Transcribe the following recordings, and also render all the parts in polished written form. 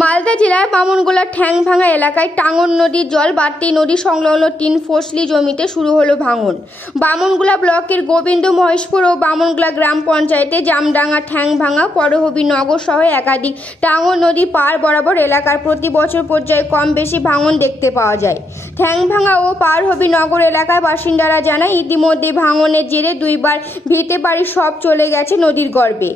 মালদা জেলার বামনগোলার ঠ্যাংভাঙা এলাকায় টাঙ্গন নদীর জল বাড়তেই নদী সংলগ্ন 3 ফসলি জমিতে শুরু হলো ভাঙন। বামনগোলা ব্লকের গোবিন্দ মহেশপুর ও বামনগোলা গ্রাম পঞ্চায়েতে জামডাঙ্গা, ঠ্যাংভাঙা, করহবি নগর সহ একাধিক টাঙ্গন নদী পার বরাবর এলাকার প্রতি বছর পর্যায়ে কম বেশি ভাঙন দেখতে পাওয়া যায়। ঠ্যাংভাঙা ও পারহবি নগর এলাকার বাসিন্দারা জানায়, ইতিমধ্যে ভাঙনের জেরে দুইবার ভিটে বাড়ি সব চলে গেছে নদীর গর্ভে।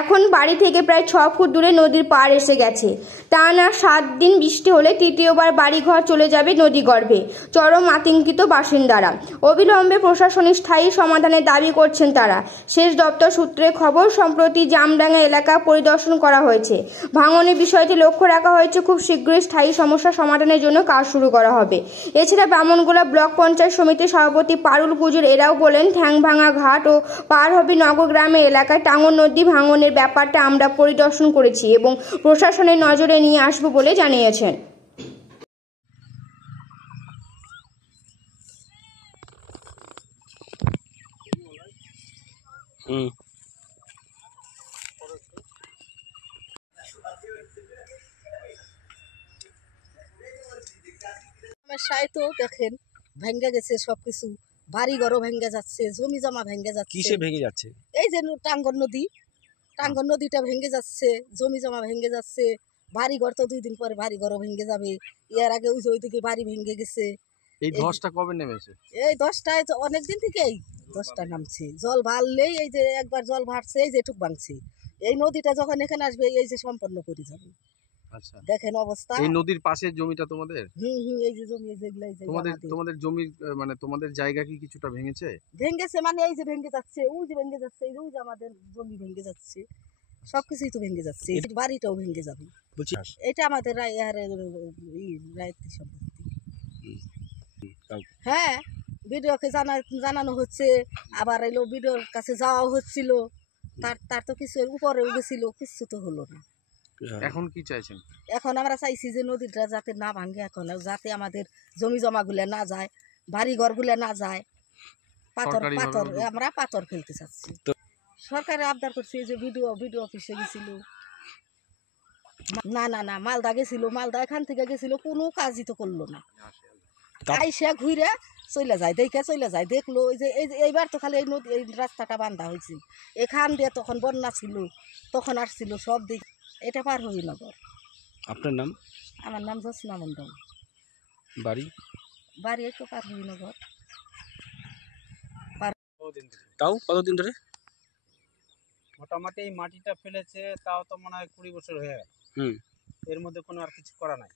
এখন বাড়ি থেকে প্রায় 6 ফুট দূরে নদীর পার এসে গেছে। টানা 7 দিন বৃষ্টি হলে তৃতীয়বার বাড়িঘর চলে যাবে নদী গর্ভে। চরম আতঙ্কিত বাসিন্দারা। অবিলম্বে প্রশাসনিক স্থায়ী সমাধানের দাবি করছেন তারা। সেচ দপ্তর সূত্রে খবর, সম্প্রতি জামডাঙ্গা এলাকা পরিদর্শন করা হয়েছে। ভাঙনের বিষয়টি লক্ষ্য রাখা হয়েছে, খুব শীঘ্রই স্থায়ী সমস্যা সমাধানের জন্য কাজ শুরু করা হবে। এছাড়া বামনগোলা ব্লক পঞ্চায়েত সমিতির সভাপতি পারুল কুজুর এরাও বলেন, ঠ্যাংভাঙা ঘাট ও পারহবি নগর গ্রামের এলাকায় টাঙ্গন নদী ভাঙনের ব্যাপারটা আমরা পরিদর্শন করেছি এবং প্রশাসনের নজরে নিয়ে আসবো বলে জানিয়েছেন। তো দেখেন ভেঙে গেছে সবকিছু, বাড়ি ঘরও ভেঙে যাচ্ছে, জমি জমা ভেঙে যাচ্ছে। কিসে ভেঙে যাচ্ছে? এই যে টাঙ্গন নদীটা ভেঙে যাচ্ছে, জমি জমা ভেঙে যাচ্ছে, বাড়ি ঘর তো 2 দিন পরে বাড়ি ঘরও ভেঙে যাবে। এর আগে ওইদিকে বাড়ি ভেঙে গেছে। এই ধসটা কবে নেমেছে? এই 10টায় অনেকদিন থেকেই 10টা নামছে। জল বাড়লেই এই যে একবার জল বাড়ছে, এই যে টুক ভাঙছে। এই নদীটা যখন এখানে আসবে এই যে সম্পন্ন করে যাবে। আচ্ছা, দেখেন অবস্থা। এই নদীর পাশের জমিটা তোমাদের? এই যে জমি, যেগুলো এই যে তোমাদের জমির মানে তোমাদের জায়গা কি কিছুটা ভেঙেছে? ভেঙেছে মানে এই যে ভেঙে যাচ্ছে, ওই যে ভেঙে যাচ্ছে, এই যে আমাদের জমি ভেঙে যাচ্ছে, সবকিছুই তো ভেঙে যাচ্ছে। এই বাড়িটাও ভেঙে যাবে। বলছি এটা আমাদের রায়ত্ব সম্পত্তি। হ্যাঁ, বিডিওকে জানানো হচ্ছে, আবার এলো বিডিওর কাছে যাওয়া হচ্ছিল। তার তো কিছু উপরেও গেছিল, কিছু তো হলো না। এখন কি চাইছেন? এখন আমরা চাইছি যে নদীটা যাতে না ভাঙে, এখন যাতে আমাদের জমি জমাগুলো না যায়, বাড়ি ঘরগুলো না যায়। আমরা পাথর ফেলতে চাচ্ছি। সরকারে আবদার করছে যে বিডিও অফিসে গেছিল, না মালদা গেছিল, মালদা এখান থেকে গেছিল, কোনো কাজই তো করলো না। আইসা ঘুরে চলে যায়, দেখে চলে যায়। দেখলো এইবার তো খালি এই রাস্তাটা বান্ধা হয়েছে, এখান দিয়ে তখন বন্যা ছিল, তখন আসছিল সব দিক। এটা পারহবি নগর। আপনার নাম? আমার নাম জোসনা মন্ডল। বাড়ি একটু পারহবি নগর। তাও কতদিন ধরে? মোটামুটি মাটিটা ফেলেছে তাও তো মনে হয় 20 বছর হয়ে গেল। এর মধ্যে কোনো আর কিছু করা নাই,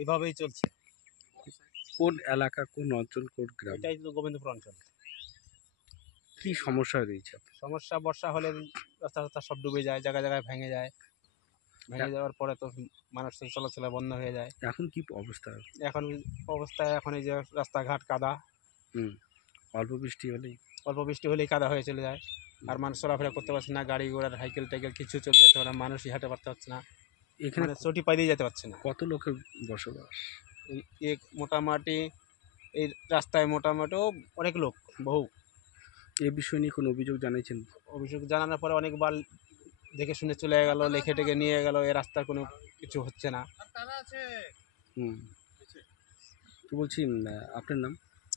এইভাবেই চলছে। কোন এলাকা, কোন অঞ্চল, কোন গ্রাম? এটাই তো গোবিন্দপুর অঞ্চল। কি সমস্যা রয়েছে? সমস্যা, বর্ষা হলে রাস্তা সব ডুবে যায়, জায়গায় জায়গায় ভেঙে যায়। ভেঙে যাওয়ার পরে তো মানুষের চলাচলা বন্ধ হয়ে যায়। এখন কি অবস্থা? এখন এই যে রাস্তাঘাট কাদা। অল্প বৃষ্টি হলেই কাদা হয়ে চলে যায়, আর মানুষ চলাফেরা করতে পারছে না। গাড়ি ঘোড়ার সাইকেল টাইকেল কিছু চলে যেতে পারে না, মানুষই হাঁটে পারতে পারছে না, এখানে চটি পাইলেই যেতে পারছে না। কত লোকের বসবাস? মোটামুটি এই রাস্তায় মোটামুটি অনেক লোক, বহু। এই বিষয় নিয়ে কোনো অভিযোগ জানিয়েছেন? অভিযোগ জানানোর পরে অনেকবার দেখে শুনে চলে গেল, লেখে টেকে নিয়ে গেল, এই রাস্তার কোনো কিছু হচ্ছে না। তো বলছি, আপনার নাম?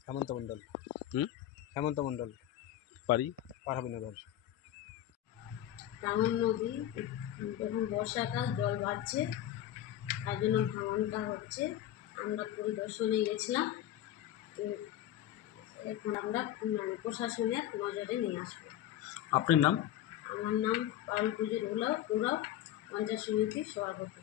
হেমন্ত মণ্ডল। বাড়ি? পারহবি নগর। টাঙ্গন নদী যখন বর্ষাকাল জল বাড়ছে, তার জন্য ভাঙনটা হচ্ছে। আমরা পরিদর্শনে গেছিলাম, তো এখন আমরা প্রশাসনের নজরে নিয়ে আসবো। আপনার নাম? আমার নাম পারুল কুজুর ওরাও পঞ্চায়েত সমিতির সভাপতি।